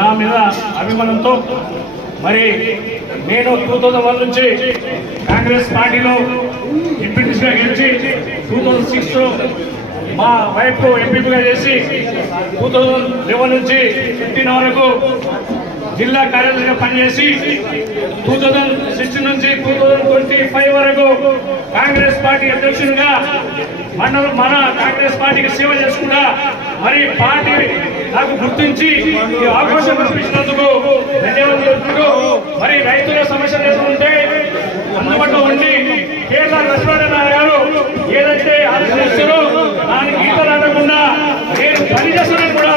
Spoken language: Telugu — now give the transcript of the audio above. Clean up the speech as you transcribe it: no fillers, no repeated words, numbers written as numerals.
నా మీద అభిమానంతో మరి నేను 2001 నుంచి కాంగ్రెస్ పార్టీలో ఎంపీటీసీగా గెలిచి 2006 మా వైఫ్ ఎంపీగా చేసి 2011 నుంచి 15 వరకు జిల్లా కార్యదర్శిగా పనిచేసి 2016 నుంచి 2025 వరకు కాంగ్రెస్ పార్టీ అధ్యక్షునిగా మన కాంగ్రెస్ పార్టీకి సేవ చేసుకుంటా మరి పార్టీ నాకు గుర్తించి ఈ అవకాశం కల్పించినందుకు ధన్యవాదాలు తెలుపుతూ మరి రైతుల సమస్యలు ఎదుర్కొంటే అందుబాటులో ఉండి కేరళ లక్ష్మీనారాయణ గారు ఏదైతే ఆలోచిస్తారో దానికి గీతలు ఆడకుండా నేను పనిచేస్తానని కూడా